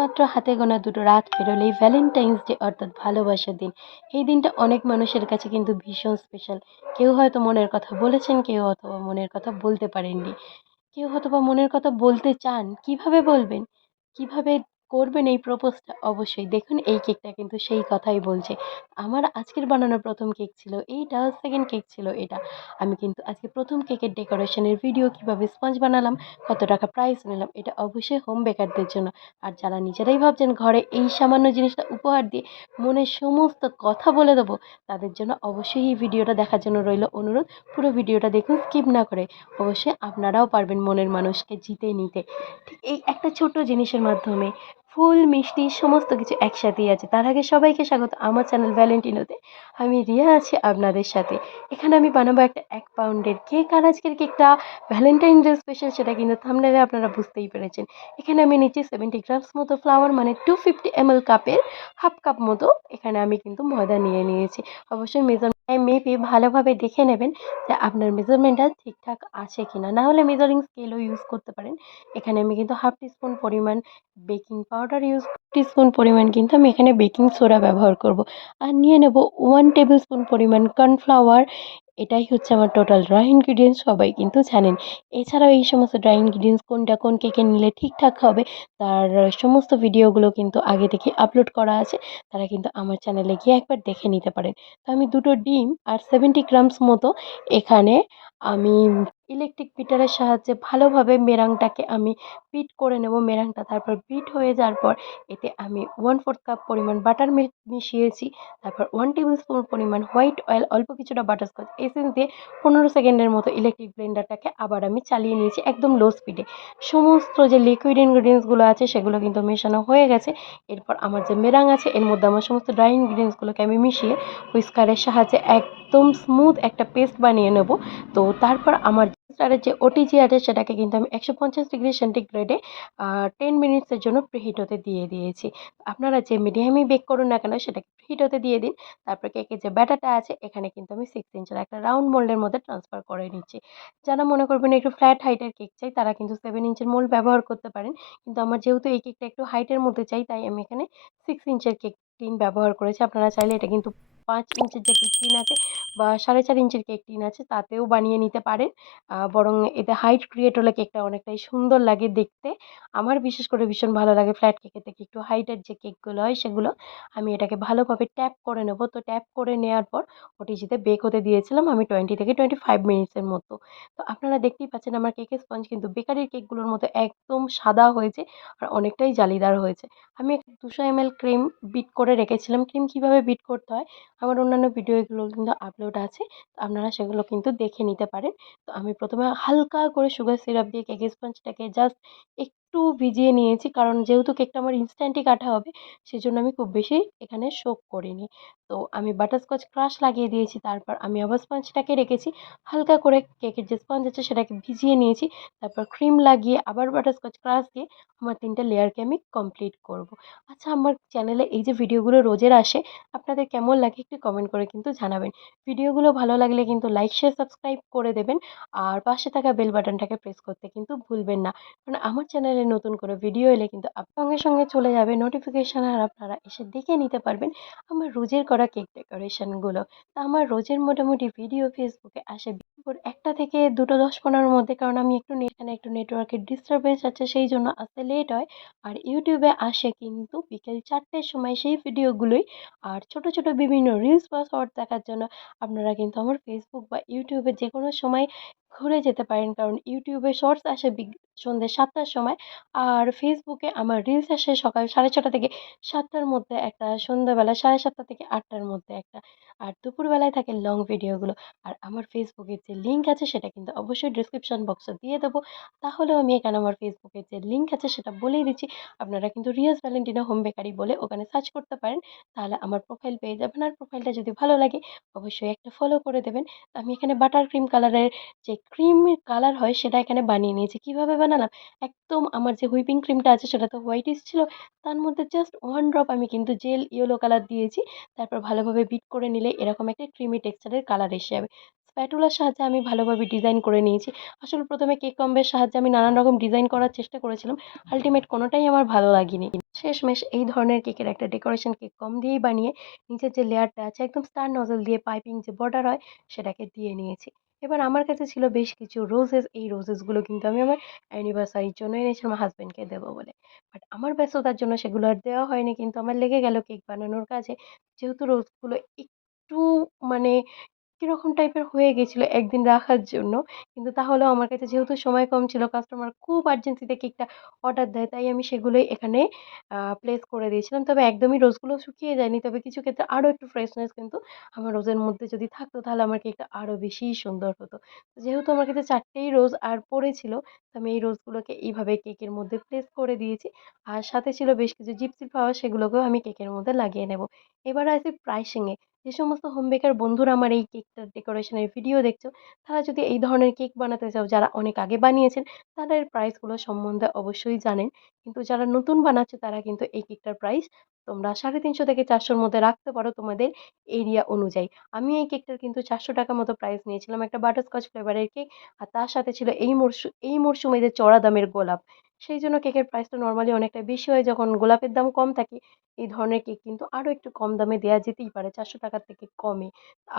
মাত্র হাতে গোনা দুটো রাত পেরোলেই ভ্যালেন্টাইন্স ডে অর্থাৎ ভালোবাসার দিন। এই দিনটা অনেক মানুষের কাছে কিন্তু ভীষণ স্পেশাল। কেউ হয়তো মনের কথা বলেছেন, কেউ অথবা মনের কথা বলতে পারেননি। কেউ হয়তোবা মনের কথা বলতে চান, কিভাবে বলবেন? কিভাবে করবেন এই প্রপোজটা? অবশ্যই দেখুন এই কেকটা কিন্তু সেই কথাই বলছে। আমার আজকের বানানো ১ম কেক ছিল এইটা, 2nd কেক ছিল এটা। আমি কিন্তু আজকে ১ম কেকের ডেকোরেশনের ভিডিও কিভাবে স্পঞ্জ বানালাম, কত টাকা প্রাইস নিলাম, এটা অবশ্যই হোম বেকারদের জন্য। আর যারা নিজেরাই ভাবছেন ঘরে এই সামান্য জিনিসটা উপহার দিয়ে মনের সমস্ত কথা বলে দেবো, তাদের জন্য অবশ্যই এই ভিডিওটা দেখার জন্য রইল অনুরোধ। পুরো ভিডিওটা দেখুন স্কিপ না করে। অবশ্যই আপনারাও পারবেন মনের মানুষকে জিতে নিতে। ঠিক এই একটা ছোট জিনিসের মাধ্যমে ফুল, মিষ্টি সমস্ত কিছু একসাথেই আছে। তার আগে সবাইকে স্বাগত আমার চ্যানেল ভ্যালেন্টিনোতে। আমি রিয়া আছি আপনাদের সাথে। এখানে আমি বানাবো একটা ১ পাউন্ডের কেক। আর আজকের কেকটা ভ্যালেন্টাইন ডে স্পেশাল, সেটা কিন্তু থাম্বনেইলে আপনারা বুঝতেই পেরেছেন। এখানে আমি নিচ্ছি 70 গ্রামস মতো ফ্লাওয়ার, মানে 250 ml কাপের হাফ কাপ মতো এখানে আমি কিন্তু ময়দা নিয়ে নিয়েছি। অবশ্যই মেপে ভালোভাবে দেখে নেবেন যে আপনার মেজারমেন্টটা ঠিকঠাক আছে কিনা। না হলে মেজারিং স্কেলও ইউজ করতে পারেন। এখানে আমি কিন্তু হাফ টিস্পুন পরিমাণ বেকিং পাউডার টিস্পুন পরিমাণ কিন্তু আমি এখানে বেকিং সোডা ব্যবহার করব। আর নিয়ে নেব 1 টেবিল স্পুন পরিমাণ কর্নফ্লাওয়ার। এটাই হচ্ছে আমার টোটাল ড্রাই ইনগ্রিডিয়েন্টস, সবাই কিন্তু জানেন। এছাড়াও এই সমস্ত ড্রাই ইনগ্রিডিয়েন্টস কোনটা কোন কেকে নিলে ঠিকঠাক হবে তার সমস্ত ভিডিওগুলো কিন্তু আগে থেকে আপলোড করা আছে। তারা কিন্তু আমার চ্যানেলে গিয়ে একবার দেখে নিতে পারেন। তো আমি ২ টো ডিম আর 70 গ্রামস মতো এখানে আমি ইলেকট্রিক বিটারের সাহায্যে ভালোভাবে মেরাংটাকে আমি বিট করে নেব। মেরাংটা তারপর বিট হয়ে যাওয়ার পর এতে আমি 1/4 কাপ পরিমাণ বাটার মিল্ক মিশিয়েছি। তারপর 1 টেবিল স্পুন পরিমাণ হোয়াইট অয়েল, অল্প কিছুটা বাটারস্কচ এসেন্স দিয়ে ১৫ সেকেন্ডের মতো ইলেকট্রিক ব্লেন্ডারটাকে আবার আমি চালিয়ে নিয়েছি একদম লো স্পিডে। সমস্ত যে লিকুইড ইনগ্রিডিয়েন্টসগুলো আছে সেগুলো কিন্তু মেশানো হয়ে গেছে। এরপর আমার যে মেরাং আছে এর মধ্যে আমার সমস্ত ড্রাই ইনগ্রিডিয়েন্টসগুলোকে আমি মিশিয়ে হুইস্কারের সাহায্যে একদম স্মুথ একটা পেস্ট বানিয়ে নেব। তো তারপর আমার স্টারের যে ওটিজি আছে সেটাকে কিন্তু আমি ১৫০ ডিগ্রি সেন্টিগ্রেডে 10 মিনিটসের জন্য প্রিহিট হতে দিয়ে দিয়েছি। আপনারা যে মিডিয়ামে বেক করুন না কেন সেটাকে প্রিহিট হতে দিয়ে দিন। তারপর কেকের যে ব্যাটারটা আছে এখানে কিন্তু আমি 6 ইঞ্চের একটা রাউন্ড মোল্ডের মধ্যে ট্রান্সফার করে নিচ্ছি। যারা মনে করবেন একটু ফ্ল্যাট হাইটের কেক চাই তারা কিন্তু 7 ইঞ্চের মোল্ড ব্যবহার করতে পারেন। কিন্তু আমার যেহেতু এই কেকটা একটু হাইটের মধ্যে চাই তাই আমি এখানে 6 ইঞ্চের কেক টিন ব্যবহার করেছি। আপনারা চাইলে এটা কিন্তু ৫ ইঞ্চির যে কেক টিন আছে বা ৪.৫ ইঞ্চির কেক টিন আছে তাতেও বানিয়ে নিতে পারেন। বরং এতে হাইট ক্রিয়েট হলে কেকটা অনেকটাই সুন্দর লাগে দেখতে। আমার বিশেষ করে ভীষণ ভালো লাগে ফ্ল্যাট কেকের থেকে একটু হাইটের যে কেকগুলো হয় সেগুলো। আমি এটাকে ভালোভাবে ট্যাপ করে নেব। তো ট্যাপ করে নেওয়ার পর ওটিজিতে বেক হতে দিয়েছিলাম আমি 20 থেকে 25 মিনিটসের মতো। তো আপনারা দেখতেই পাচ্ছেন আমার কেকের স্পঞ্জ কিন্তু বেকারির কেকগুলোর মতো একদম সাদা হয়েছে আর অনেকটাই জালিদার হয়েছে। আমি 200 ml ক্রিম বিট করে রেখেছিলাম। ক্রিম কিভাবে বিট করতে হয় আমার অন্যান্য ভিডিওগুলো কিন্তু আপলোড আছে। তো আপনারা সেগুলো কিন্তু দেখে নিতে পারেন। তো আমি ১ম এ হালকা করে সুগার সিরাপ দিয়ে কেকের স্পঞ্জটাকে জাস্ট একটু ভিজিয়ে নিয়েছি। কারণ যেহেতু কেকটা আমার ইনস্ট্যান্টই কাটা হবে সেজন্য আমি খুব বেশি এখানে সোক করিনি। তো আমি বাটারস্কচ ক্রাশ লাগিয়ে দিয়েছি। তারপর আমি আবার স্পঞ্জটাকে রেখেছি। হালকা করে কেকের যে স্পঞ্জ আছে সেটাকে ভিজিয়ে নিয়েছি। তারপর ক্রিম লাগিয়ে আবার বাটারস্কচ ক্রাশ দিয়ে আমার ৩ টে লেয়ারকে আমি কমপ্লিট করব। আচ্ছা, আমার চ্যানেলে এই যে ভিডিওগুলো রোজের আসে আপনাদের কেমন লাগে একটু কমেন্ট করে কিন্তু জানাবেন। ভিডিওগুলো ভালো লাগলে কিন্তু লাইক, শেয়ার, সাবস্ক্রাইব করে দেবেন। আর পাশে থাকা বেল বাটনটাকে প্রেস করতে কিন্তু ভুলবেন না। কারণ আমার চ্যানেলে নতুন কোনো ভিডিও এলে কিন্তু সঙ্গে সঙ্গে চলে যাবে নোটিফিকেশন আর আপনারা এসে দেখে নিতে পারবেন আমার রোজের করা কেক ডেকোরেশনগুলো। তা আমার রোজের মোটামুটি ভিডিও ফেসবুকে আসে দুপুর ১টা থেকে ২টো ১০-১৫ মধ্যে। কারণ আমি এখানে একটু নেটওয়ার্কের ডিস্টার্বেন্স আছে সেই জন্য আসতে লেট হয়। আর ইউটিউবে আসে কিন্তু বিকেল ৪টের সময় সেই ভিডিওগুলোই। আর ছোট, ছোট বিভিন্ন রিলস বা শর্টস দেখার জন্য আপনারা কিন্তু আমার ফেসবুক বা ইউটিউবে যেকোনো সময় ঘুরে যেতে পারেন। কারণ ইউটিউবে শর্টস আসে সন্ধ্যে ৭টার সময়। আর ফেসবুকে আমার রিলস আসে সকাল ৬:৩০ থেকে ৭টার মধ্যে একটা, সন্ধ্যাবেলা ৭:৩০ থেকে ৮টার মধ্যে একটা। আর দুপুরবেলায় থাকে লং ভিডিওগুলো। আর আমার ফেসবুকের যে লিঙ্ক আছে সেটা কিন্তু অবশ্যই ডেসক্রিপশন বক্সে দিয়ে দেবো। তাহলেও আমি এখানে আমার ফেসবুকের যে লিঙ্ক আছে সেটা বলেই দিচ্ছি। আপনারা কিন্তু রিয়াজ ভ্যালেন্টিনা হোম বেকারি বলে ওখানে সার্চ করতে পারেন। তাহলে আমার প্রোফাইল পেয়ে যাবেন। আর প্রোফাইলটা যদি ভালো লাগে অবশ্যই একটা ফলো করে দেবেন। তো আমি এখানে বাটার ক্রিম কালারের যে ক্রিমের কালার হয় সেটা এখানে বানিয়ে নিয়েছি। কিভাবে বানালাম? একদম আমার যে হুইপিং ক্রিমটা আছে সেটা তো হোয়াইটিশ ছিল। তার মধ্যে জাস্ট 1 ড্রপ আমি কিন্তু জেল ইয়েলো কালার দিয়েছি। তারপর ভালোভাবে বিট করে নিলে এরকম একটা ক্রিমি টেক্সচারের কালার এসে যাবে। স্প্যাটুলার সাহায্যে আমি ভালোভাবে ডিজাইন করে নিয়েছি। আসলে ১ম এ কেক কম্বের সাহায্যে আমি নানান রকম ডিজাইন করার চেষ্টা করেছিলাম। আল্টিমেট কোনটাই আমার ভালো লাগেনি। শেষমেশ এই ধরনের কেকের একটা ডেকোরেশন কেক কম দিয়েই বানিয়ে নিচের যে লেয়ারটা আছে একদম স্টার নজল দিয়ে পাইপিং যে বর্ডার হয় সেটাকে দিয়ে নিয়েছি। এবার আমার কাছে ছিল বেশ কিছু রোজেস। এই রোজেস গুলো কিন্তু আমি আমার অ্যানিভার্সারির জন্য এনেছিলাম হাসব্যান্ডকে দেবো বলে। বাট আমার ব্যস্ততার জন্য সেগুলো আর দেওয়া হয়নি। কিন্তু আমার লেগে গেল কেক বানানোর কাজে। যেহেতু রোজগুলো একটু মানে কিরকম টাইপের হয়ে গেছিল একদিন রাখার জন্য। কিন্তু তাহলেও আমার কাছে যেহেতু সময় কম ছিল, কাস্টমার খুব আর্জেন্সিতে কেকটা অর্ডার দেয়, তাই আমি সেগুলোই এখানে প্লেস করে দিয়েছিলাম। তবে একদমই রোজগুলো শুকিয়ে যায়নি। তবে কিছু ক্ষেত্রে আরো একটু ফ্রেশনেস কিন্তু আমার রোজের মধ্যে যদি থাকতো তাহলে আমার কেকটা আরো বেশিই সুন্দর হতো। যেহেতু আমার কাছে ৪ টেই রোজ আর পড়েছিল, তো আমি এই রোজগুলোকে এইভাবে কেকের মধ্যে প্লেস করে দিয়েছি। আর সাথে ছিল বেশ কিছু জিপসি ফ্লাওয়ার, সেগুলোকেও আমি কেকের মধ্যে লাগিয়ে নেব। এবার আসি প্রাইসিং এ। যে সমস্ত হোম বেকার বন্ধুরা আমার এই কেকটার ডেকোরেশনের ভিডিও দেখছো, তারা যদি এই ধরনের কেক বানাতে চাও, যারা অনেক আগে বানিয়েছেন, তারা এর প্রাইসগুলো সম্বন্ধে অবশ্যই জানেন। কিন্তু যারা নতুন বানাচ্ছে তারা কিন্তু এই কেকটার প্রাইস তোমরা ৩৫০ থেকে ৪০০ র মধ্যে রাখতে পারো তোমাদের এরিয়া অনুযায়ী। আমি এই কেকটার কিন্তু ৳৪০০ মতো প্রাইস নিয়েছিলাম। একটা বাটারস্কচ ফ্লেভারের কেক, আর তার সাথে ছিল এই মরশুমে যে চড়া দামের গোলাপ। সেইজন্য কেকের প্রাইসটা নরমালি অনেকটা বেশি হয়। যখন গোলাপের দাম কম থাকে, এই ধরনের কেক কিন্তু আরো একটু কম দামে দেয়া যেতেই পারে, ৳৪০০ থেকে কমে।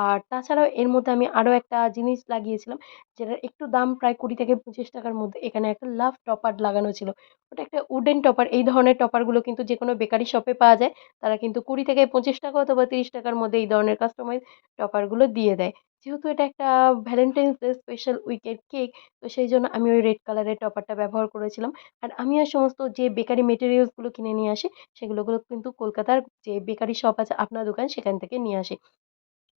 আর তাছাড়াও এর মধ্যে আমি আরো একটা জিনিস লাগিয়েছিলাম, যেটার একটু দাম প্রায় ৳২০ থেকে ৳২৫ র মধ্যে। এখানে একটা লাভ টপার লাগানো ছিল। ওটা একটা উডেন টপার। এই ধরনের টপারগুলো কিন্তু যেকোনো বেকারি শপে পাওয়া যায়। তারা কিন্তু ৳২০ থেকে ৳২৫ অথবা ৳৩০ র মধ্যে এই ধরনের কাস্টমাইজ টপারগুলো দিয়ে দেয়। যেহেতু এটা একটা ভ্যালেন্টাইনস ডে স্পেশাল উইকের কেক, তো সেইজন্য আমি ওই রেড কালারের টপারটা ব্যবহার করেছিলাম। আর আমি সমস্ত যে বেকারি মেটেরিয়ালস গুলো কিনে নিয়ে আসি, সেগুলো কিন্তু কলকাতার যে বেকারি শপ আছে আপনার দোকান, সেখান থেকে নিয়ে আসি।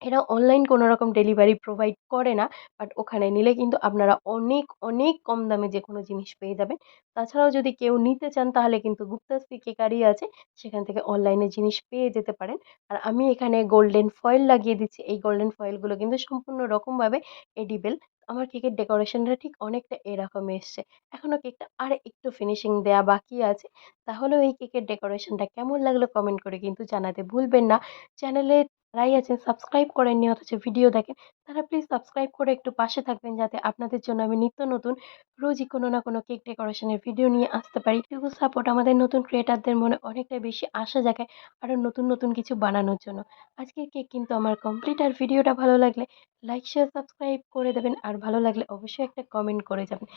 এরা অনলাইন কোনো রকম ডেলিভারি প্রোভাইড করে না। বাট ওখানে নিলে কিন্তু আপনারা অনেক, অনেক কম দামে যেকোনো জিনিস পেয়ে যাবেন। তাছাড়াও যদি কেউ নিতে চান তাহলে কিন্তু গুপ্তাশ্রী কেকারি আছে, সেখান থেকে অনলাইনে জিনিস পেয়ে যেতে পারেন। আর আমি এখানে গোল্ডেন ফয়েল লাগিয়ে দিচ্ছি। এই গোল্ডেন ফয়েল গুলো কিন্তু সম্পূর্ণ রকমভাবে এডিবল। আমার কেকের ডেকোরেশনটা ঠিক অনেকটা এরকম এসছে। এখনো কেকটা আর একটু ফিনিশিং দেয়া বাকি আছে। তাহলেও এই কেকের ডেকোরেশনটা কেমন লাগলো কমেন্ট করে কিন্তু জানাতে ভুলবেন না। চ্যানেলে যারাই আছেন সাবস্ক্রাইব করেননি অথচ ভিডিও দেখেন, তারা প্লিজ সাবস্ক্রাইব করে একটু পাশে থাকবেন, যাতে আপনাদের জন্য আমি নিত্য নতুন রোজই কোনো না কোনো কেক ডেকোরেশনের ভিডিও নিয়ে আসতে পারি। এটুকু সাপোর্ট আমাদের নতুন ক্রিয়েটারদের মনে অনেকটাই বেশি আশা জাগায় আরো নতুন নতুন কিছু বানানোর জন্য। আজকের কেক কিন্তু আমার কমপ্লিট। আর ভিডিওটা ভালো লাগলে লাইক শেয়ার সাবস্ক্রাইব করে দেবেন, আর ভালো লাগলে অবশ্যই একটা কমেন্ট করে যাবেন।